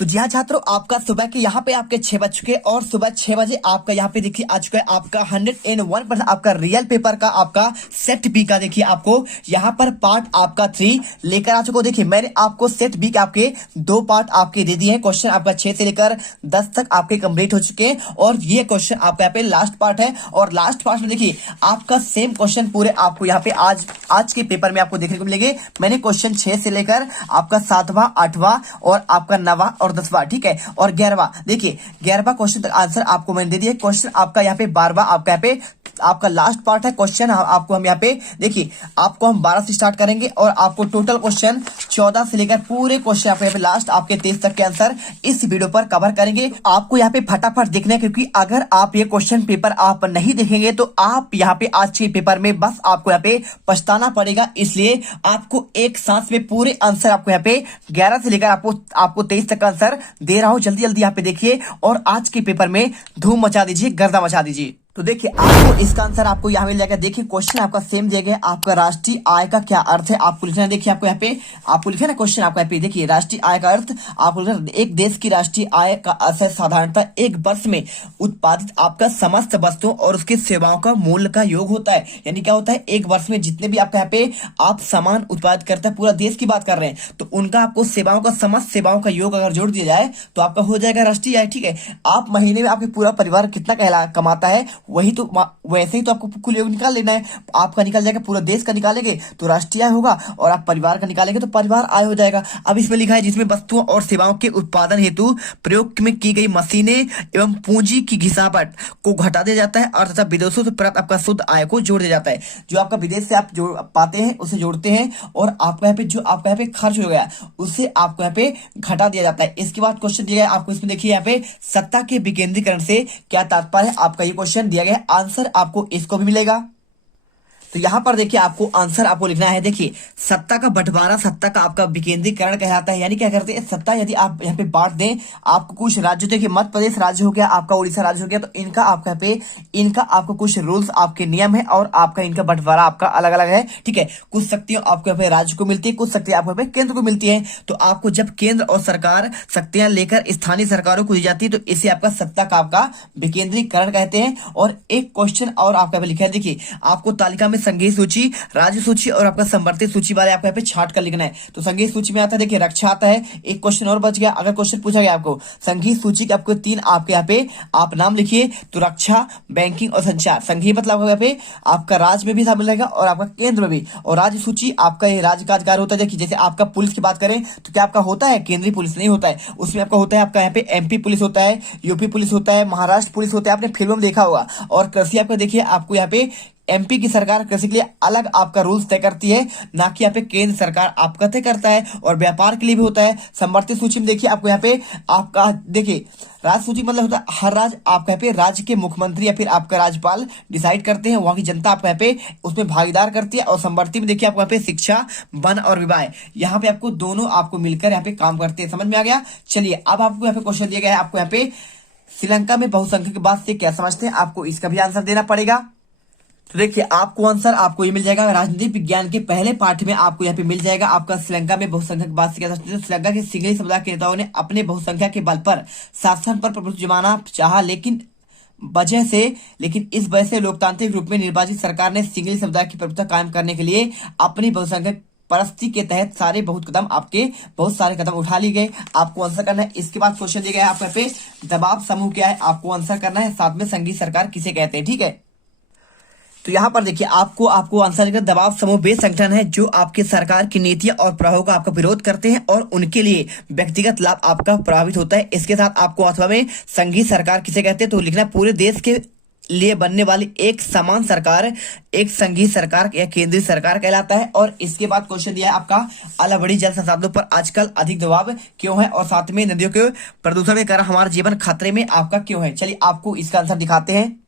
तो जी हाँ छात्रों, आपका सुबह के यहाँ पे आपके 6 बज चुके और सुबह 6 बजे आपका यहाँ पे देखिए आ चुका है आपका 101% आपका रियल पेपर का आपका सेट बी का देखिए आपको यहाँ पर पार्ट आपका 3 लेकर आ चुका हूं। देखिए मैंने आपको सेट बी के आपके 2 पार्ट आपके दे दिए हैं। क्वेश्चन आपका 6 से लेकर 10 तक आपके कंप्लीट हो चुके हैं और ये क्वेश्चन आपका यहाँ पे लास्ट पार्ट है। और लास्ट पार्ट में देखिए आपका सेम क्वेश्चन पूरे आपको यहाँ पे आज के पेपर में आपको देखने को मिलेंगे। मैंने क्वेश्चन 6 से लेकर आपका 7वां 8वां और आपका 9वां और 10वां, ठीक है, और 11वां, देखिए 11वां क्वेश्चन तक आंसर आपको मैंने दे दिया। क्वेश्चन आपका यहाँ पे 12वां आपका यहाँ पे आपका लास्ट पार्ट है। क्वेश्चन आपको हम यहाँ पे देखिए आपको हम 12 से स्टार्ट करेंगे और आपको टोटल क्वेश्चन 14 से लेकर पूरे क्वेश्चन आपको यहाँ पे लास्ट आपके 23 तक के आंसर इस वीडियो पर कवर करेंगे। आपको यहाँ पे फटाफट देखना है, क्योंकि अगर आप ये क्वेश्चन पेपर आप नहीं देखेंगे तो आप यहाँ पे आज के पेपर में बस आपको यहाँ पे पछताना पड़ेगा। इसलिए आपको एक सांस में पूरे आंसर आपको यहाँ पे 11 से लेकर आपको 23 तक का आंसर दे रहा हूं। जल्दी जल्दी यहाँ पे देखिए और आज के पेपर में धूम मचा दीजिए, गर्दा मचा दीजिए। तो देखिए आपको इसका आंसर आपको यहाँ मिल जाएगा। देखिए क्वेश्चन आपका सेम दिया गया है, आपका राष्ट्रीय आय का क्या अर्थ है आपको लिखना है। देखिए आपको यहाँ पे आपको लिखना है क्वेश्चन आपको यहाँ पे देखिए राष्ट्रीय आय का अर्थ आपको लिखना है, एक देश की राष्ट्रीय आय का अर्थ है साधारणतः एक वर्ष में उत्पादित आपका समस्त वस्तुओं और उसकी सेवाओं का मूल्य का योग होता है। यानी क्या होता है, एक वर्ष में जितने भी आपका यहाँ पे आप सामान उत्पादित करते हैं, पूरा देश की बात कर रहे हैं, तो उनका आपको सेवाओं का समस्त सेवाओं का योग अगर जोड़ दिया जाए तो आपका हो जाएगा राष्ट्रीय आय। ठीक है, आप महीने में आपके पूरा परिवार कितना कमाता है वही तो वैसे ही तो आपको कुल योग निकाल लेना है। आपका निकल जाएगा, पूरा देश का निकालेंगे तो राष्ट्रीय आय होगा और आप परिवार का निकालेंगे तो परिवार आय हो जाएगा। अब इसमें लिखा है जिसमें वस्तुओं और सेवाओं के उत्पादन हेतु प्रयोग में की गई मशीनें एवं पूंजी की घिसावट को घटा दिया जाता है और तथा विदेशों से प्राप्त आपका शुद्ध आय को जोड़ दिया जाता है। जो आपका विदेश से आप जोड़ पाते हैं उसे जोड़ते हैं और आपको यहाँ पे जो आपका यहाँ पे खर्च हो गया उसे आपको यहाँ पे घटा दिया जाता है। इसके बाद क्वेश्चन दिया गया आपको, इसमें देखिए यहाँ पे सत्ता के विकेंद्रीकरण से क्या तात्पर्य है, आपका ये क्वेश्चन दिया गया। आंसर आपको इसको भी मिलेगा। तो यहां पर देखिए आपको आंसर आपको लिखना है। देखिए सत्ता का बंटवारा, सत्ता का आपका विकेंद्रीकरण कहलाता है। यानी क्या करते हैं, सत्ता यदि आप यहाँ पे बांट दें, आपको कुछ राज्य, देखिए मध्य प्रदेश राज्य हो गया, आपका उड़ीसा राज्य हो गया, तो इनका आपका यहाँ पे इनका आपको कुछ रूल्स आपके नियम है और आपका इनका बंटवारा आपका अलग अलग है। ठीक है, कुछ शक्तियां आपको यहाँ पे राज्य को मिलती है, कुछ शक्तियां आपको यहाँ पे केंद्र को मिलती है। तो आपको जब केंद्र और सरकार शक्तियां लेकर स्थानीय सरकारों को दी जाती है तो इसे आपका सत्ता का आपका विकेंद्रीकरण कहते हैं। और एक क्वेश्चन और आपका लिखा है, देखिए आपको तालिका में संघीय सूची, राज्य सूची और आपका संवर्ती सूची वाले आपको यहाँ पे छाट कर लिखना है। तो संघीय सूची में आता है, देखिए रक्षा आता है। एक क्वेश्चन और बच गया, अगर क्वेश्चन पूछा गया आपको संघीय सूची के आपको 3 आपके यहाँ पे आप नाम लिखिए, तो रक्षा, बैंकिंग और संचार। संघीय मतलब यहाँ पे आपका राज्य में भी शामिल रहेगा और आपका केंद्र में भी। और राज्य सूची आपका ये राज्य का अधिकार होता है। देखिए जैसे आपका पुलिस की बात करें तो क्या आपका होता है, केंद्रीय पुलिस नहीं होता है, उसमें आपका होता है आपका यहाँ पे एमपी पुलिस होता है, यूपी पुलिस होता है, महाराष्ट्र पुलिस होता है, आपने फिल्मों में देखा होगा। और कृषि आपका देखिए आपको यहाँ पे एमपी की सरकार कृषि के लिए अलग आपका रूल्स तय करती है, ना कि यहाँ पे केंद्र सरकार आपका तय करता है। और व्यापार के लिए भी होता है। संवर्ती सूची में देखिए आपको यहाँ पे आपका देखिए राज्य सूची मतलब होता है हर राज्य आपका यहाँ पे राज्य के मुख्यमंत्री या फिर आपका राज्यपाल डिसाइड करते हैं, वहां की जनता आपको यहाँ पे उसमें भागीदार करती है। और संवर्ती में देखिए आपको यहाँ पे शिक्षा, वन और विवाह, यहाँ पे आपको दोनों आपको मिलकर यहाँ पे काम करते हैं। समझ में आ गया। चलिए अब आपको यहाँ पे क्वेश्चन दिया गया है, आपको यहाँ पे श्रीलंका में बहुसंख्यकवाद से क्या समझते हैं, आपको इसका भी आंसर देना पड़ेगा। तो देखिए आपको आंसर आपको ये मिल जाएगा राजनीतिक विज्ञान के पहले पाठ में, आपको यहाँ पे मिल जाएगा आपका श्रीलंका में बहुसंख्यकवाद से क्या समझते हैं। श्रीलंका के सिंगली समुदाय के नेताओं ने अपने बहुसंख्या के बल पर शासन पर प्रभुत्व जमाना चाहा, लेकिन इस वजह से लोकतांत्रिक रूप में निर्वाचित सरकार ने सिंगली समुदाय की प्रभुत्व कायम करने के लिए अपनी बहुसंख्यक परिस्थिति के तहत बहुत सारे कदम उठा लिए गए। आपको आंसर करना है। इसके बाद क्वेश्चन दिया गया है आपको यहाँ पे दबाव समूह क्या है, आपको आंसर करना है। साथ में संघीय सरकार किसे कहते हैं। ठीक है, तो यहाँ पर देखिए आपको आंसर लिखना, दबाव समूह वे संगठन है जो आपके सरकार की नीतियां और प्रभाव का आपका विरोध करते हैं और उनके लिए व्यक्तिगत लाभ आपका प्रभावित होता है। इसके साथ आपको अथवा में संघीय सरकार किसे कहते हैं, तो लिखना पूरे देश के लिए बनने वाली एक समान सरकार एक संघीय सरकार या केंद्रीय सरकार कहलाता है। और इसके बाद क्वेश्चन दिया है आपका अलावड़ी जल संसाधनों पर आजकल अधिक दबाव क्यों है और साथ में नदियों के प्रदूषण के कारण हमारा जीवन खतरे में आपका क्यों है। चलिए आपको इसका आंसर दिखाते हैं।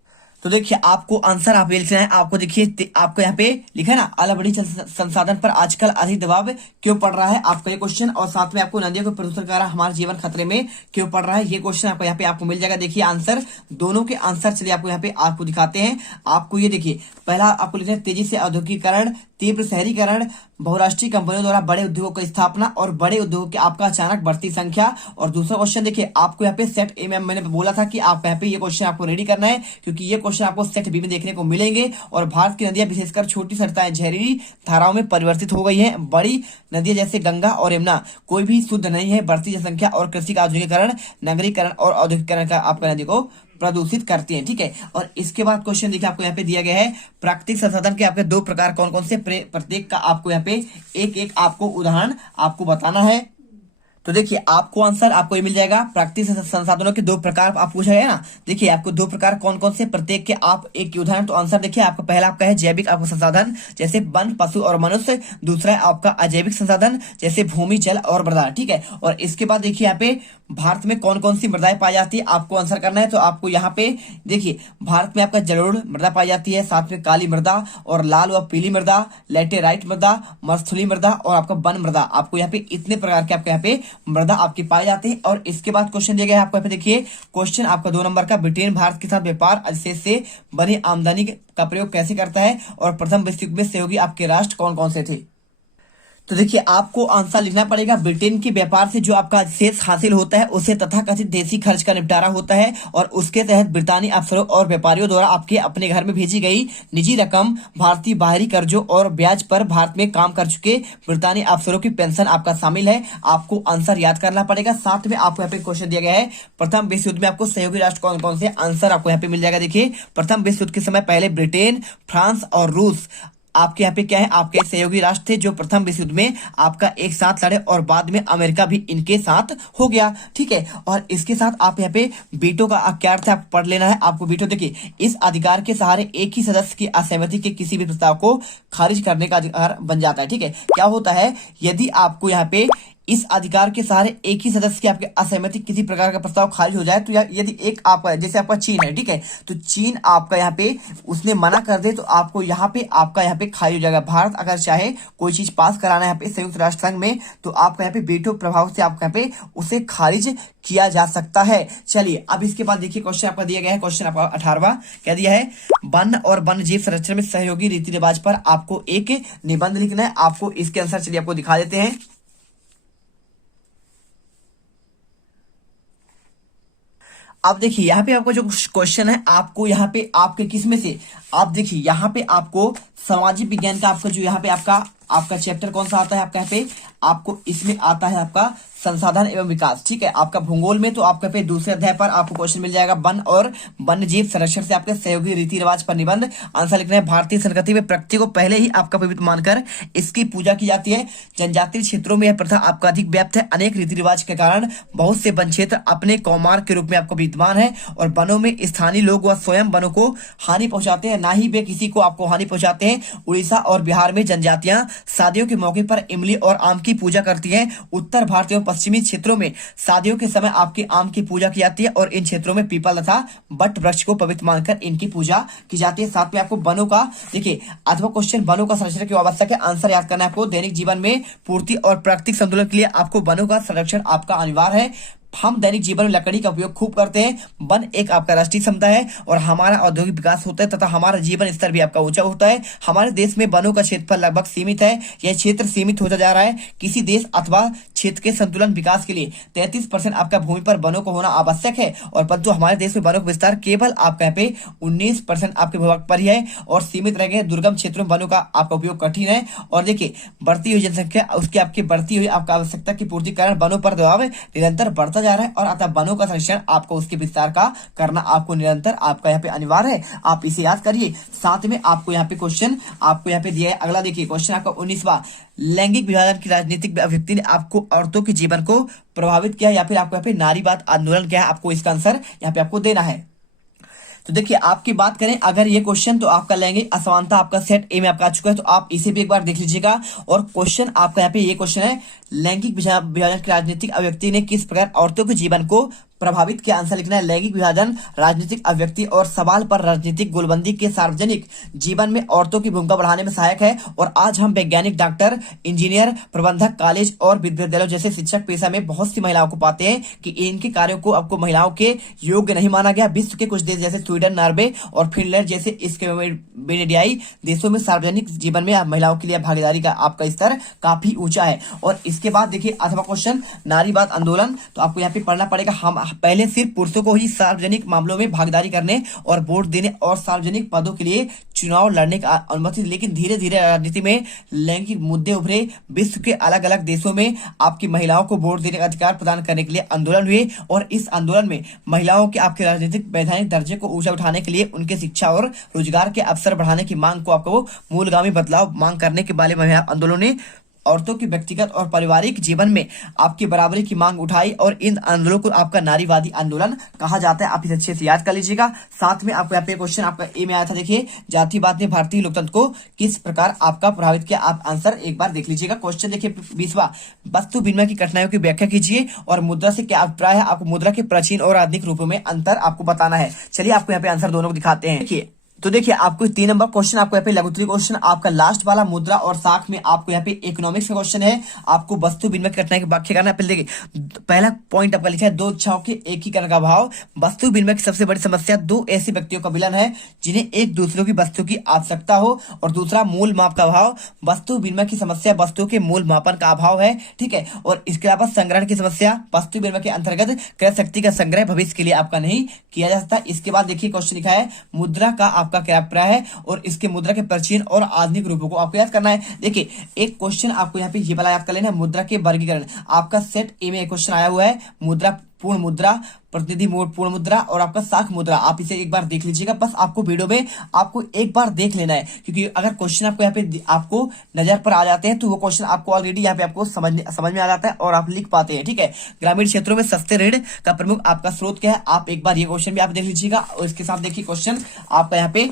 तो देखिए आपको आंसर आप लिखना है। आपको देखिए आपको यहाँ पे लिखा है ना, अलावड़ी संसाधन पर आजकल अधिक दबाव क्यों पड़ रहा है, आपका ये क्वेश्चन। और साथ में आपको नदियों के प्रदूषण कारण हमारा जीवन खतरे में क्यों पड़ रहा है, ये क्वेश्चन आपको यहाँ पे आपको मिल जाएगा। देखिए आंसर, दोनों के आंसर चलिए आपको यहाँ पे आपको दिखाते हैं। आपको ये देखिए पहला आपको लिखना है तेजी से औद्योगिकरण, तीव्र शहरीकरण, बहुराष्ट्रीय कंपनियों द्वारा बड़े उद्योगों की स्थापना और बड़े उद्योगों की आपका अचानक बढ़ती संख्या। और दूसरा क्वेश्चन देखिए आपको यहाँ पे सेट ए में मैंने बोला था कि आप यहाँ पे ये क्वेश्चन आपको रेडी करना है, क्योंकि ये क्वेश्चन आपको सेट बी में देखने को मिलेंगे। और भारत की नदियां विशेषकर छोटी सरिताएं जहरीली धाराओं में परिवर्तित हो गई है। बड़ी नदियां जैसे गंगा और यमुना कोई भी शुद्ध नहीं है। बढ़ती जनसंख्या और कृषि का आधुनिकीकरण, नगरीकरण और औद्योगिकरण का आपका नदी को प्रदूषित करती है। ठीक है, और इसके बाद क्वेश्चन देखिए आपको यहाँ पे दिया गया है प्राकृतिक संसाधन के आपके दो प्रकार कौन कौन से, प्रत्येक का आपको यहाँ पे एक एक आपको उदाहरण आपको बताना है। तो देखिए आपको आंसर आपको ये मिल जाएगा, प्राकृतिक संसाधनों के दो प्रकार आप पूछा गया ना। देखिए आपको दो प्रकार कौन कौन से, प्रत्येक के आप एक उदाहरण। तो आंसर देखिए आपका पहला आपका है जैविक आपका संसाधन जैसे वन, पशु और मनुष्य। दूसरा है आपका अजैविक संसाधन जैसे भूमि, जल और मृदा। ठीक है, और इसके बाद देखिए यहाँ पे भारत में कौन कौन सी मृदाएं पाई जाती है आपको आंसर करना है। तो आपको यहाँ पे देखिए भारत में आपका जलोढ़ मृदा पाई जाती है, साथ में काली मृदा और लाल व पीली मृदा, लैटेराइट मृदा, मरुस्थलीय मृदा और आपका वन मृदा। आपको यहाँ पे इतने प्रकार के आपके यहाँ पे मृदा आपकी पाई जाती है। और इसके बाद क्वेश्चन दिया गया है आपको यहाँ पे देखिए क्वेश्चन आपका 2 नंबर का, ब्रिटेन भारत के साथ व्यापार अधिशेष से बनी आमदनी का प्रयोग कैसे करता है और प्रथम विश्व युद्ध में सहयोगी आपके राष्ट्र कौन कौन से थे। तो देखिए आपको आंसर लिखना पड़ेगा, ब्रिटेन के व्यापार से जो आपका शेष हासिल होता है उसे तथाकथित देशी खर्च का निपटारा होता है। और उसके तहत ब्रितानी अफसरों और व्यापारियों द्वारा आपके अपने घर में भेजी गई निजी रकम, भारतीय बाहरी कर्जों और ब्याज पर भारत में काम कर चुके ब्रितानी अफसरों की पेंशन आपका शामिल है। आपको आंसर याद करना पड़ेगा। साथ में आपको यहाँ पे क्वेश्चन दिया गया है प्रथम विश्व युद्ध में आपको सहयोगी राष्ट्र कौन कौन से, आंसर आपको यहाँ पे मिल जाएगा। देखिए प्रथम विश्व युद्ध के समय पहले ब्रिटेन, फ्रांस और रूस आपके यहाँ पे क्या है, आपके सहयोगी राष्ट्र थे जो प्रथम विश्व युद्ध में आपका एक साथ लड़े और बाद में अमेरिका भी इनके साथ हो गया। ठीक है, और इसके साथ आप यहाँ पे वीटो का क्या अर्थ है आप पढ़ लेना है। आपको वीटो देखिए इस अधिकार के सहारे एक ही सदस्य की असहमति के किसी भी प्रस्ताव को खारिज करने का अधिकार बन जाता है। ठीक है, क्या होता है यदि आपको यहाँ पे इस अधिकार के सहारे एक ही सदस्य की आपके असहमति किसी प्रकार का प्रस्ताव खारिज हो जाए, तो यदि एक आपका जैसे आपका चीन है, ठीक है, तो चीन आपका यहाँ पे उसने मना कर दे तो आपको यहाँ पे आपका यहाँ पे खारिज हो जाएगा। भारत अगर चाहे कोई चीज पास कराना है यहाँ पे संयुक्त राष्ट्र संघ में, तो आपका यहाँ पे वीटो प्रभाव से आपका यहाँ पे उसे खारिज किया जा सकता है। चलिए अब इसके बाद देखिए क्वेश्चन आपका दिया गया है, क्वेश्चन आपका 18वां क्या दिया है, वन और वन्य जीव संरक्षण में सहयोगी रीति रिवाज पर आपको एक निबंध लिखना है। आपको इसके आंसर चलिए आपको दिखा देते हैं। अब देखिए यहाँ पे आपको जो क्वेश्चन है आपको यहाँ पे आपके किसमें से, आप देखिए यहाँ पे आपको सामाजिक विज्ञान का आपका जो यहाँ पे आपका चैप्टर कौन सा आता है, आपका यहाँ पे आपको इसमें आता है आपका संसाधन एवं विकास। ठीक है, आपका भूगोल में तो आपका पे दूसरे अध्याय पर आपको क्वेश्चन मिल जाएगा वन और वन्य जीव संरक्षण से आपके सहयोगी रीति रिवाज पर निबंध। आंसर लिखना है, भारतीय संस्कृति में प्रकृति को पहले ही आपका पवित्र मानकर इसकी पूजा की जाती है। जनजातीय क्षेत्रों में यह प्रथा आपका अधिक व्याप्त है। अनेक रीति रिवाज के कारण बहुत से वन क्षेत्र अपने कौमार के रूप में आपको विद्यमान है और वनों में स्थानीय लोग व स्वयं वनों को हानि पहुंचाते हैं, ना ही वे किसी को आपको हानि पहुंचाते हैं। उड़ीसा और बिहार में जनजातियां शादियों के मौके पर इमली और आम की पूजा करती हैं। उत्तर भारत एवं पश्चिमी क्षेत्रों में शादियों के समय आपके आम की पूजा की जाती है और इन क्षेत्रों में पीपल तथा बट वृक्ष को पवित्र मानकर इनकी पूजा की जाती है। साथ में आपको वनों का देखिए अथवा क्वेश्चन वनों का संरक्षण क्यों आवश्यक है, आंसर याद करना है आपको। दैनिक जीवन में पूर्ति और प्राकृतिक संतुलन के लिए आपको वनों का संरक्षण आपका अनिवार्य है। हम दैनिक जीवन में लकड़ी का उपयोग खूब करते हैं। वन एक आपका राष्ट्रीय क्षमता है और हमारा औद्योगिक विकास होता है तथा हमारा जीवन स्तर भी आपका ऊंचा होता है। हमारे देश में वनों का क्षेत्रफल लगभग सीमित है। यह क्षेत्र सीमित होता जा रहा है। किसी देश अथवा क्षेत्र के संतुलन विकास के लिए 33% आपका भूमि पर वनों को होना आवश्यक है, और परंतु हमारे देश में वनों का विस्तार केवल आपका यहाँ पे 19% आपके भूभाग पर ही है और सीमित रह गए। दुर्गम क्षेत्रों में वनों का आपका उपयोग कठिन है। और देखिए बढ़ती हुई जनसंख्या उसकी आपकी बढ़ती हुई आपका आवश्यकता की पूर्ति कारण वनों पर दबाव निरंतर बढ़ता जा रहा है और अतः वनों का संरक्षण आपको उसके विस्तार का करना आपको निरंतर आपका यहाँ पे अनिवार्य है। आप इसे याद करिए। साथ में आपको यहाँ पे क्वेश्चन आपको यहाँ पे दिया है अगला, देखिए क्वेश्चन आपका 19वां, लैंगिक विभाजन की राजनीतिक अभिव्यक्ति ने आपको औरतों के जीवन को प्रभावित किया या फिर आपको यहाँ पे नारीवाद आंदोलन क्या है, आपको इसका आंसर यहाँ पे आपको देना है। तो देखिए आपकी बात करें अगर ये क्वेश्चन, तो आपका लैंगिक असमानता आपका सेट ए में आपका आ चुका है, तो आप इसे भी एक बार देख लीजिएगा। और क्वेश्चन आपका यहाँ पे ये क्वेश्चन है, लैंगिक विभाजन की राजनीतिक अभिव्यक्ति ने किस प्रकार औरतों के जीवन को प्रभावित के आंसर लिखना है। लैंगिक विभाजन, राजनीतिक अभिव्यक्ति और सवाल पर राजनीतिक गोलबंदी के सार्वजनिक जीवन में औरतों की भूमिका बढ़ाने में सहायक है। और आज हम वैज्ञानिक, डॉक्टर, इंजीनियर, प्रबंधक, कॉलेज और विद्यालयों जैसे शिक्षक पेशा में बहुत सी महिलाओं को पाते हैं कि इनके कार्यों को आपको महिलाओं के योग्य नहीं माना गया। विश्व के कुछ देश जैसे स्वीडन, नॉर्वे और फिनलैंड जैसे स्कैंडिनेवियाई देशों में सार्वजनिक जीवन में महिलाओं के लिए भागीदारी का आपका स्तर काफी ऊंचा है। और इसके बाद देखिए 8वां क्वेश्चन, नारीवाद आंदोलन। तो आपको यहाँ पे पढ़ना पड़ेगा, हम पहले सिर्फ पुरुषों को ही सार्वजनिक मामलों में भागीदारी करने और वोट देने और सार्वजनिक पदों के लिए चुनाव लड़ने का अनुमति, लेकिन धीरे धीरे राजनीति में लैंगिक मुद्दे उभरे। विश्व के अलग अलग देशों में आपकी महिलाओं को वोट देने का अधिकार प्रदान करने के लिए आंदोलन हुए और इस आंदोलन में महिलाओं के आपके राजनीतिक वैधानिक दर्जे को ऊंचा उठाने के लिए उनके शिक्षा और रोजगार के अवसर बढ़ाने की मांग को आपको मूलगामी बदलाव मांग करने के बारे में आंदोलन ने औरतों के व्यक्तिगत और पारिवारिक जीवन में आपकी बराबरी की मांग उठाई और इन आंदोलनों को आपका नारीवादी आंदोलन कहा जाता है। आप इसे अच्छे से याद कर लीजिएगा। साथ में आपको यहाँ पे क्वेश्चन आपका ए में आया था, देखिए जातिवाद ने भारतीय लोकतंत्र को किस प्रकार आपका प्रभावित किया। आप आंसर एक बार देख लीजिएगा। क्वेश्चन देखिए 20वां, वस्तु विनिमय की कठिनाइयों की व्याख्या कीजिए और मुद्रा से क्या अभिप्राय है। आपको मुद्रा के प्राचीन और आधुनिक रूपों में अंतर आपको बताना है। चलिए आपको यहाँ पे आंसर दोनों को दिखाते हैं। देखिए तो देखिए आपको 3 नंबर क्वेश्चन आपको यहाँ पे लघुत्तरीय क्वेश्चन आपका लास्ट वाला मुद्रा और साख में आपको यहाँ पे इकोनॉमिक्स का क्वेश्चन है। आपको वस्तु विनिमय की कठिनाई की व्याख्या करना है। पहले देखिए पहला पॉइंट आपका लिखा है, दो इच्छाओं के एकीकरण का अभाव। वस्तु विनिमय की सबसे बड़ी समस्या दो ऐसे व्यक्तियों का विलय है जिन्हें एक दूसरे की वस्तु की आवश्यकता हो। और दूसरा मूल माप का अभाव। वस्तु विनिमय की समस्या वस्तु के मूल मापन का अभाव है, ठीक है। और इसके अलावा संग्रहण की समस्या, वस्तु विनिमय के अंतर्गत क्रय शक्ति का संग्रह भविष्य के लिए आपका नहीं किया जा सकता। इसके बाद देखिए क्वेश्चन लिखा है, मुद्रा का आपका क्या अभिप्राय है और इसके मुद्रा के प्राचीन और आधुनिक रूपों को आपको याद करना है। देखिए एक क्वेश्चन आपको यहाँ पे ये वाला याद कर लेना है, मुद्रा के वर्गीकरण। आपका सेट ए में एक क्वेश्चन आया हुआ है, मुद्रा, पूर्ण मुद्रा, प्रतिनिधि पूर्ण मुद्रा और आपका साख मुद्रा। आप इसे एक बार देख लीजिएगा, बस आपको वीडियो में आपको एक बार देख लेना है, क्योंकि अगर क्वेश्चन आपको यहाँ पे आपको नजर पर आ जाते हैं तो वो क्वेश्चन आपको ऑलरेडी यहाँ पे आपको समझ में आ जाता है और आप लिख पाते हैं, ठीक है। ग्रामीण क्षेत्रों में सस्ते ऋण का प्रमुख आपका स्रोत क्या है। आप एक बार ये क्वेश्चन भी आप देख लीजिएगा। और इसके साथ देखिए क्वेश्चन आपका यहाँ पे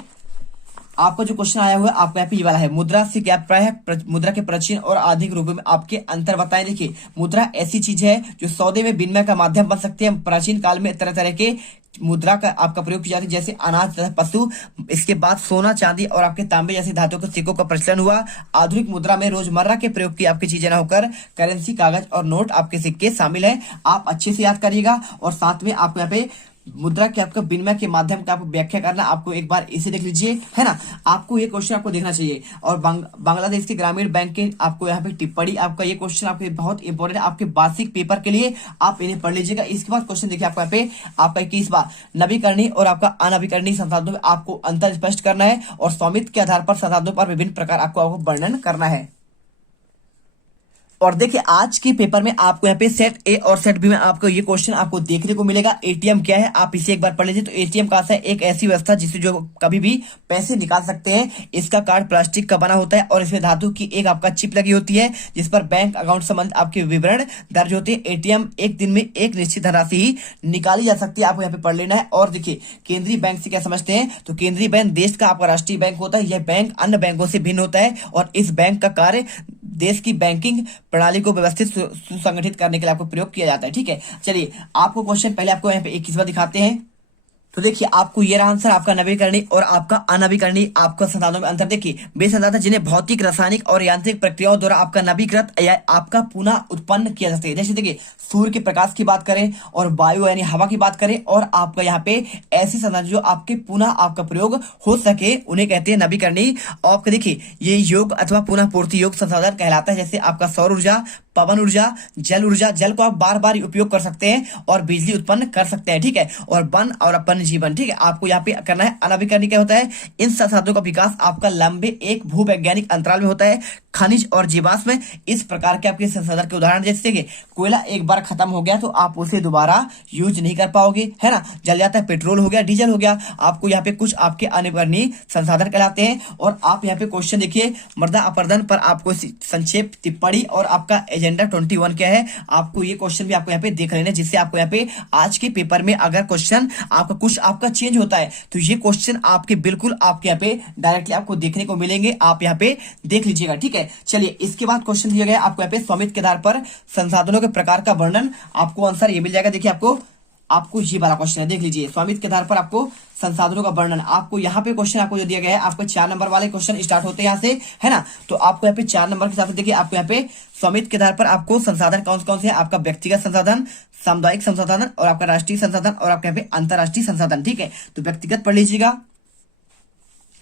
आपका जो क्वेश्चन आया हुआ है आपका यहाँ पे ये वाला है, मुद्रा से क्या अभिप्राय है, मुद्रा के प्राचीन और आधुनिक रूपों में आपके अंतर बताएं। देखिए मुद्रा ऐसी चीज है जो सौदे में विनिमय का माध्यम बन सकती है। प्राचीन काल में तरह तरह के मुद्रा का आपका प्रयोग किया जाता है, जैसे अनाज तथा पशु। इसके बाद सोना, चांदी और आपके तांबे जैसे धातुओं के सिक्कों का प्रचलन हुआ। आधुनिक मुद्रा में रोजमर्रा के प्रयोग की आपकी चीजें न होकर करेंसी, कागज और नोट आपके सिक्के शामिल है। आप अच्छे से याद करिएगा। और साथ में आपको यहाँ पे मुद्रा के आपका विनिमय के माध्यम का आपको व्याख्या करना, आपको एक बार इसे देख लीजिए, है ना। आपको ये क्वेश्चन आपको देखना चाहिए। और बांग्लादेश के ग्रामीण बैंक के आपको यहाँ पे टिप्पणी, आपका ये क्वेश्चन आपके बहुत इंपॉर्टेंट है आपके वार्षिक पेपर के लिए, आप इन्हें पढ़ लीजिएगा। इसके बाद क्वेश्चन देखिए आपको यहाँ पे आपका 21वां, नवीकरणीय और आपका अनवीकरणीय संसाधनों में आपको अंतर स्पष्ट करना है और स्वामित्व के आधार पर संसाधनों पर विभिन्न प्रकार आपको वर्णन करना है। और देखिए आज के पेपर में आपको यहाँ पे सेट ए और सेट बी में आपको ये क्वेश्चन आपको देखने को मिलेगा। एटीएम क्या है, आप इसे एक बार पढ़ लीजिए। तो एटीएम का है एक ऐसी व्यवस्था जिससे जो कभी भी पैसे निकाल सकते हैं। इसका कार्ड प्लास्टिक का बना होता है और इसमें धातु की एक आपका चिप लगी होती है जिस पर बैंक अकाउंट संबंधित आपके विवरण दर्ज होते हैं। एटीएम एक दिन में एक निश्चित धनराशि ही निकाली जा सकती है, आपको यहाँ पे पढ़ लेना है। और देखिए केंद्रीय बैंक से क्या समझते हैं, तो केंद्रीय बैंक देश का आपका राष्ट्रीय बैंक होता है। यह बैंक अन्य बैंकों से भिन्न होता है और इस बैंक का कार्य देश की बैंकिंग प्रणाली को व्यवस्थित सुसंगठित करने के लिए आपको प्रयोग किया जाता है, ठीक है। चलिए आपको क्वेश्चन पहले आपको यहाँ पे 21वां दिखाते हैं। तो देखिए आपको ये रहा आंसर आपका नवीकरणीय और आपका अनवीकरणीय आपका संसाधनों में अंतर। देखिए वे संसाधन जिन्हें भौतिक, रासायनिक और यांत्रिक प्रक्रियाओं द्वारा आपका नवीकृत या आपका पुनः उत्पन्न किया जा सकता है। जैसे देखिए सूर्य के प्रकाश की बात करें और वायु यानी हवा की बात करें और आपका यहाँ पे ऐसी संसाधन जो आपके पुनः आपका प्रयोग हो सके उन्हें कहते हैं नवीकरणीय। आपका देखिए ये योग अथवा पुनः पूर्ति योग संसाधन कहलाता है। जैसे आपका सौर ऊर्जा, पवन ऊर्जा, जल ऊर्जा, जल को आप बार बार उपयोग कर सकते हैं और बिजली उत्पन्न कर सकते हैं, ठीक है। और वन और अपन जीवन, ठीक है। आपको यहाँ पे करना है अनवीकरणीय क्या होता है, इन संसाधनों का विकास आपका लंबे एक भूवैज्ञानिक अंतराल में होता है। खनिज और जीवाश्म इस प्रकार के आपके संसाधन के उदाहरण जैसे कि कोयला एक बार खत्म हो गया तो आप उसे दोबारा यूज नहीं कर पाओगे, है ना। जल जाता है, पेट्रोल हो गया, डीजल हो गया। आपको यहाँ पे कुछ आपके अनवीकरणीय संसाधन कहलाते हैं। और आप यहाँ पे क्वेश्चन देखिए मृदा अपरदन पर आपको संक्षेप टिप्पणी और आपका एजेंडा 21 क्या है, आपको ये क्वेश्चन भी आपको यहाँ पे देख लेना, जिससे आपको यहाँ पे आज के पेपर में अगर क्वेश्चन आपका कुछ आपका चेंज होता है तो ये क्वेश्चन आपके बिल्कुल आपके यहाँ पे डायरेक्टली आपको देखने को मिलेंगे। आप यहाँ पे देख लीजिएगा, ठीक है। चलिए इसके बाद क्वेश्चन दिया गया आपको यहाँ पे स्वामित्व के आधार पर संसाधनों के प्रकार का वर्णन, आपको आंसर ये मिल जाएगा। देखिए आपको आपको ये वाला क्वेश्चन है, देख लीजिए। स्वामित्व के आधार पर आपको संसाधनों का वर्णन, आपको यहाँ पे क्वेश्चन आपको जो दिया गया है, आपको 4 नंबर वाले क्वेश्चन स्टार्ट होते हैं यहाँ से, है ना। तो आपको यहाँ पे 4 नंबर के हिसाब से देखिए, आपको यहाँ पे स्वामित्व के आधार पर आपको संसाधन कौन कौन से है, आपका व्यक्तिगत संसाधन, सामुदायिक संसाधन और आपका राष्ट्रीय संसाधन और आपके यहाँ पे अंतर्राष्ट्रीय संसाधन, ठीक है। तो व्यक्तिगत पढ़ लीजिएगा।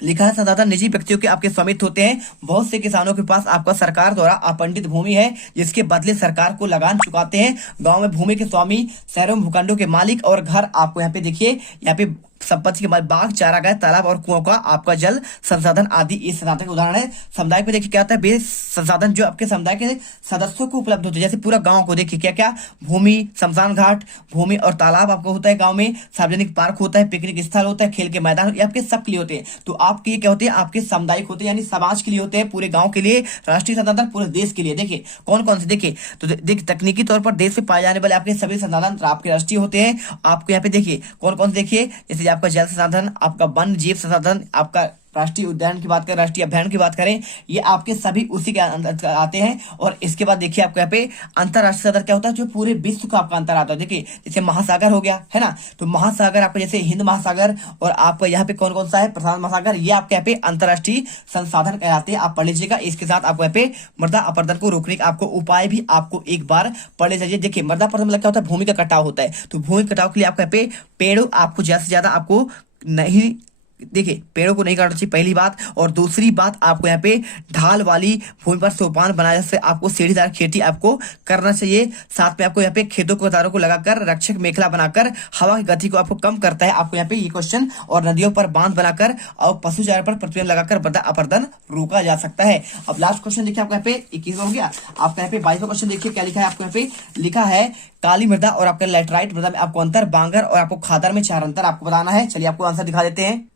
लिखा है संसाधन निजी व्यक्तियों के आपके स्वामित्व होते हैं। बहुत से किसानों के पास आपका सरकार द्वारा आवंटित भूमि है, जिसके बदले सरकार को लगान चुकाते हैं। गांव में भूमि के स्वामी, शहरों में भूखंडों के मालिक और घर आपको यहाँ पे देखिए, यहाँ पे संपत्ति के बाद बाग, चारागाह, तालाब और कुओं का आपका जल संसाधन आदि इस संसाधन का उदाहरण है। समुदाय में देखिए क्या होता है, वे संसाधन जो आपके समुदाय के सदस्यों को उपलब्ध होते हैं। जैसे पूरा गांव को देखिए क्या क्या, भूमि, शमशान घाट, भूमि और तालाब आपको होता है गांव में, सार्वजनिक पार्क होता है, पिकनिक स्थल होता है, खेल के मैदान, ये आपके सबके लिए होते हैं। तो आपके क्या होते हैं, आपके सामुदायिक होते हैं, यानी समाज के लिए होते हैं, पूरे गाँव के लिए, राष्ट्रीय संसाधन पूरे देश के लिए। देखिए कौन कौन से, देखिए तो देखिए तकनीकी तौर पर देश में पाए जाने वाले आपके सभी संसाधन आपके राष्ट्रीय होते हैं। आपको यहाँ पे देखिए कौन कौन से, देखिए जैसे आपका जल संसाधन, आपका वन जीव संसाधन, आपका राष्ट्रीय उद्यान की बात करें, राष्ट्रीय अभ्यारण्य की बात करें, ये आपके सभी उसी के अंदर आते हैं। और इसके बाद देखिए आपको यहाँ पे अंतरराष्ट्रीय स्तर क्या होता है, जो पूरे विश्व का आपका अंतर आता है। देखिए जैसे महासागर हो गया, है ना, तो महासागर आपका जैसे हिंद महासागर, और आपका यहाँ पे कौन कौन सा है, प्रशांत महासागर, ये आपके यहाँ पे अंतरराष्ट्रीय संसाधन कहलाते हैं। आप पढ़ लीजिएगा। इसके साथ आपको यहाँ पे मृदा अपरदन को रोकने का आपको उपाय भी आपको एक बार पढ़ लीजिए। देखिए मृदा अपरदन मतलब क्या होता है, भूमि का कटाव होता है। तो भूमि कटाव के लिए आपको यहाँ पे पेड़ आपको ज्यादा से ज्यादा आपको नहीं, देखिए पेड़ों को नहीं काटना चाहिए, पहली बात। और दूसरी बात, आपको यहाँ पे ढाल वाली भूमि पर सोपान बनाने से आपको सीढ़ीदार खेती आपको करना चाहिए। साथ में आपको यहाँ पे खेतों को तारों को लगाकर रक्षक मेखला बनाकर हवा की गति को आपको कम करता है, आपको यहाँ पे ये क्वेश्चन। और नदियों पर बांध बनाकर और पशु चारे पर प्रतिबंध लगाकर मृदा अपरदन रोका जा सकता है। अब लास्ट क्वेश्चन देखिए, आपको यहाँ पे 21 हो गया। आपका यहाँ पे 22वां क्वेश्चन देखिए क्या लिखा है, आपको यहाँ पे लिखा है काली मृदा और आपका लैटराइट मृदा में आपको अंतर, बांगर और आपको खादर में 4 अंतर आपको बताना है। चलिए आपको आंसर दिखा देते हैं।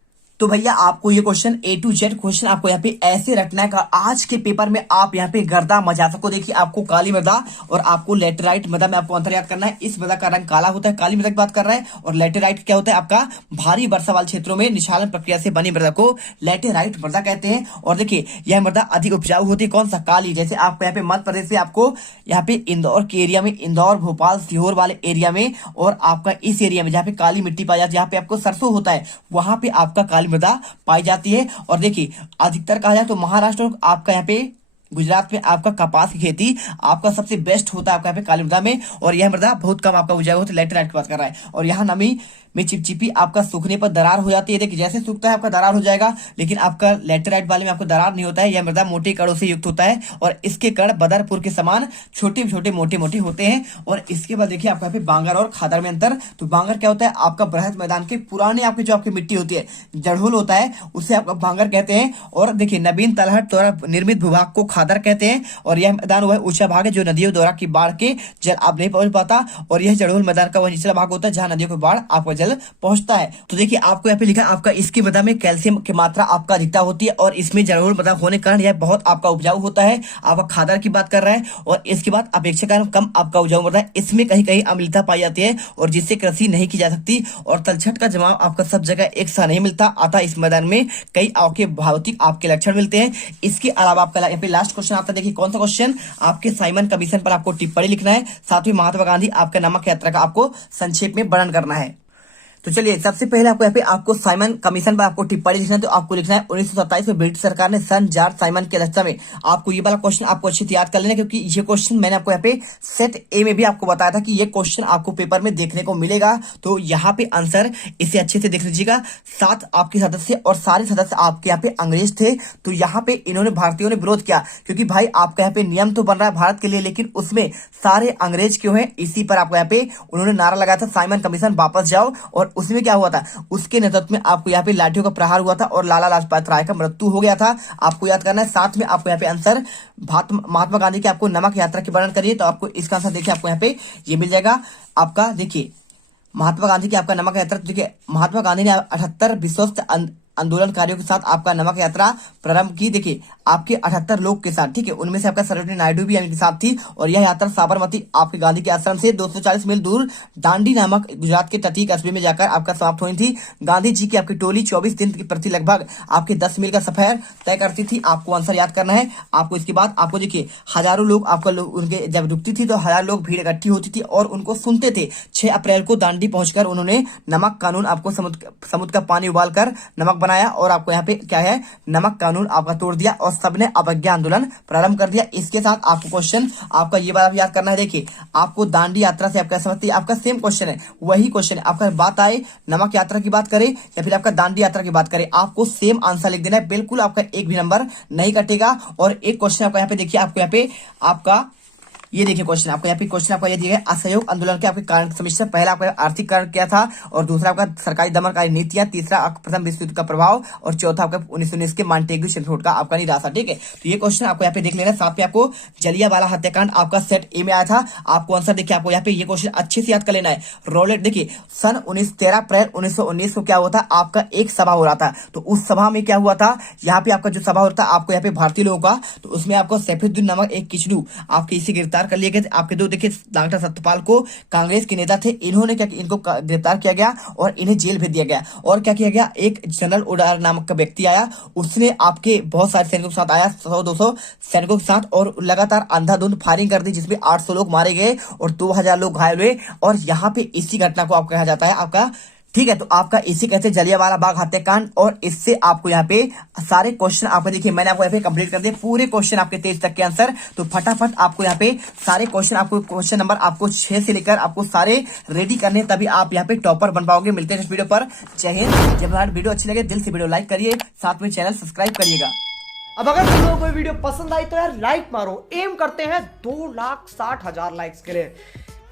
तो भैया आपको ये question A to Z question आपको यहाँ पे ऐसे रखना है कि आज के पेपर में आप यहाँ पे गर्दा मचा सको। देखिए आपको काली मृदा और आपको लेटेराइट मृदा में आपको अंतर याद करना है। इस मृदा का रंग काला होता है, काली मृदा की बात कर रहा है। और लेटेराइट क्या होता है, आपका भारी वर्षा वाले क्षेत्रों में निक्षालन प्रक्रिया से बनी मृदा को लेटेराइट मृदा कहते हैं। और देखिए यह मृदा अधिक उपजाऊ होती है, कौन सा, काली। जैसे आपको यहाँ पे मध्य प्रदेश से आपको यहाँ पे इंदौर के एरिया में, इंदौर, भोपाल, सीहोर वाले एरिया में, और आपका इस एरिया में जहाँ पे काली मिट्टी पाई जाती है, जहाँ पे आपको सरसों होता है, वहां पे आपका काली मृदा पाई जाती है। और देखिए अधिकतर कहा जाए तो महाराष्ट्र और आपका यहाँ पे गुजरात में आपका कपास की खेती आपका सबसे बेस्ट होता है आपका यहाँ पे काली मृदा में। और यह मृदा बहुत कम आपका उपजाऊ होता है, लेटेराइट की बात कर रहा है। और यहाँ नमी में चिपचिपी आपका सूखने पर दरार हो जाती है। देखिए जैसे सूखता है आपका दरार हो जाएगा, लेकिन आपका लेटेराइट वाले में आपको दरार नहीं होता है। यह मृदा मोटे कणों से युक्त होता है और इसके कण बदरपुर के समान छोटे छोटे मोटे मोटे होते हैं। और इसके बाद देखिए आपको यहाँ पे बांगर और खादर में अंतर। तो बांगर क्या होता है, आपका बृहद मैदान के पुराने आपके जो आपकी मिट्टी होती है, जड़होल होता है, उसे आप बांगर कहते हैं। और देखिए नवीन तलहट द्वारा निर्मित भूभाग को खादर कहते हैं। और यह मैदान वह ऊंचा भाग है जो नदियों द्वारा की बाढ़ के जल आप नहीं पहुंच पाता। और यह जड़होल मैदान का वह निचला भाग होता है जहां नदियों की बाढ़ आपको जल पहुंचता है। तो देखिए आपको यहाँ पे लिखा है आपका इसकी मृदा में कैल्शियम की मात्रा आपका अधिकता होती है और इसमें जड़होल मृदा होने के कारण यह बहुत आपका उपजाऊ होता है। आपका खादर की बात कर रहा है। और इसके बाद अपेक्षाकृत कम आपका उपजाऊ मृदा, इसमें कहीं कहीं अम्लता पाई जाती है और जिससे कृषि नहीं की जा सकती। और तलछट का जमाव आपका सब जगह एक सा नहीं मिलता, अतः इस मैदान में कई आपके भौतिक आपके लक्षण मिलते हैं। इसके अलावा आपका यहाँ पे लास्ट क्वेश्चन आता है, देखिए कौन सा क्वेश्चन, आपके साइमन कमीशन पर आपको टिप्पणी लिखना है। साथ ही महात्मा गांधी आपका नमक यात्रा का आपको संक्षेप में वर्णन करना है। तो चलिए सबसे पहले आपको यहाँ पे आपको साइमन कमीशन पर आपको टिप्पणी लिखना है। तो आपको लिखना है 1927 में ब्रिटिश सरकार ने सन जॉर्ज साइमन की अध्यक्षता में, आपको ये वाला क्वेश्चन आपको अच्छी याद कर लेना, क्योंकि ये क्वेश्चन मैंने आपको यहाँ पे सेट ए में भी आपको बताया था कि ये क्वेश्चन आपको पेपर में देखने को मिलेगा। तो यहाँ पे आंसर इसे अच्छे से देख लीजिएगा। 7 आपके सदस्य और सारे सदस्य आपके यहाँ पे अंग्रेज थे। तो यहाँ पे इन्होंने भारतीयों ने विरोध किया, क्योंकि भाई आपका यहाँ पे नियम तो बन रहा है भारत के लिए, लेकिन उसमें सारे अंग्रेज क्यों है, इसी पर आपको यहाँ पे उन्होंने नारा लगाया था साइमन कमीशन वापस जाओ। और उसमें क्या हुआ था, उसके नेतृत्व में आपको यहाँ पे लाठियों का प्रहार हुआ था और लाला लाजपत राय का मृत्यु हो गया था। आपको याद करना है। साथ में आपको यहाँ पे आंसर महात्मा गांधी की आपको नमक यात्रा की वर्णन करिए। तो आपको इसका आंसर देखिए आपको यहाँ पे ये मिल जाएगा आपका। देखिए महात्मा गांधी की आपका नमक यात्रा, देखिए महात्मा गांधी ने 78 विश्वस्त आंदोलनकारियों के साथ आपका नमक यात्रा प्रारंभ की। देखिए आपके 78 लोग के साथ, ठीक है, उनमें से आपका सरोजिनी नायडू भी इनके साथ थी। और यह यात्रा साबरमती आपके गांधी के आश्रम से 240 मील दूर दांडी नामक गुजरात के तटीय कस्बे में जाकर आपका समाप्त हुई थी। गांधी जी की आपकी टोली 24 दिन की प्रति लगभग आपके 10 मील का सफर तय करती थी। आपको आंसर याद करना है आपको। इसके बाद आपको देखिए हजारों लोग आपका उनके जब रुकती थी तो हजार लोग भीड़ इकट्ठी होती थी और उनको सुनते थे। 6 अप्रैल को दांडी पहुंचकर उन्होंने नमक कानून आपको समुद्र का पानी उबालकर नमक बनाया और आपको यहाँ पे क्या है नमक कानून आपका तोड़ दिया और सबने अवज्ञा आंदोलन प्रारंभ कर दिया। इसके साथ आपको क्वेश्चन आपका ये बात याद करना है। देखिए आपको दांडी यात्रा से आपका समझती आपका सेम क्वेश्चन है, वही क्वेश्चन है। आपका बात आए नमक यात्रा की बात करें या फिर आपका दांडी यात्रा की बात करें, आपको सेम आंसर लिख देना है। बिल्कुल आपका एक भी नंबर नहीं कटेगा। और एक क्वेश्चन आपका यहाँ पे देखिए आपको यहाँ पे आपका ये देखिए क्वेश्चन आपको यहाँ पे क्वेश्चन आपका ये दिया है असहयोग आंदोलन के आपके कारण समीक्षा। पहला आपका आर्थिक कारण क्या था और दूसरा आपका सरकारी दमनकारी नीतियां, तीसरा प्रथम विश्व युद्ध का प्रभाव और चौथा आपका 1919 के मांटेग्यू शिल्प का आपका निराशा। ठीक है, तो ये क्वेश्चन आपको यहाँ पे देख लेना है। साथ में आपको जलियांवाला हत्याकांड आपका सेट ए में आया था। आपको आंसर देखिए आपको यहाँ पे ये क्वेश्चन अच्छे से याद कर लेना है। रोलेट देखिए सन 13 अप्रैल 1919 को क्या हुआ था आपका एक सभा हो रहा था। तो उस सभा में क्या हुआ था, यहाँ पे आपका जो सभा हो रहा था आपको यहाँ पे भारतीय लोगों का, तो उसमें आपको सैफुद्दीन नामक एक किचलू आपके इसे गिरफ्तार कर लिए गए थे। आपके दो देखिए डॉक्टर सत्यपाल को कांग्रेस के नेता थे, इन्होंने क्या इनको गिरफ्तार किया गया और इन्हें जेल भेज दिया गया। और क्या किया गया, एक जनरल उडार नामक का व्यक्ति आया, उसने आपके बहुत सारे सैनिकों के साथ आया 100-200 सैनिकों के साथ और लगातार अंधाधुंध फायरिंग कर दी जिसमें 800 लोग मारे गए और 2000 लोग घायल हुए। और यहाँ पे इसी घटना को आपको कहा जाता है आपका, ठीक है, तो आपका इसी कहते हैं जलियांवाला बाग हत्याकांड। और इससे आपको यहाँ पे सारे क्वेश्चन आपको देखिए मैंने आपको यहाँ पे कंप्लीट कर दिए पूरे क्वेश्चन आपके 23 तक के आंसर। तो फटाफट आपको यहाँ पे सारे क्वेश्चन आपको क्वेश्चन नंबर आपको 6 से लेकर आपको सारे रेडी करने, तभी आप यहाँ पे टॉपर बन पाओगे। मिलते हैं इस वीडियो पर। जय हिंद। जब हमारी वीडियो अच्छी लगे दिल से वीडियो लाइक करिए, साथ में चैनल सब्सक्राइब करिएगा। अब अगर तुम लोगों को वीडियो पसंद आई तो यार लाइक मारो। एम करते हैं 2,60,000 लाइक्स के लिए।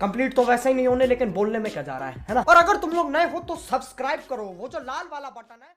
कंप्लीट तो वैसे ही नहीं होने, लेकिन बोलने में क्या जा रहा है ना। और अगर तुम लोग नए हो तो सब्सक्राइब करो, वो जो लाल वाला बटन है।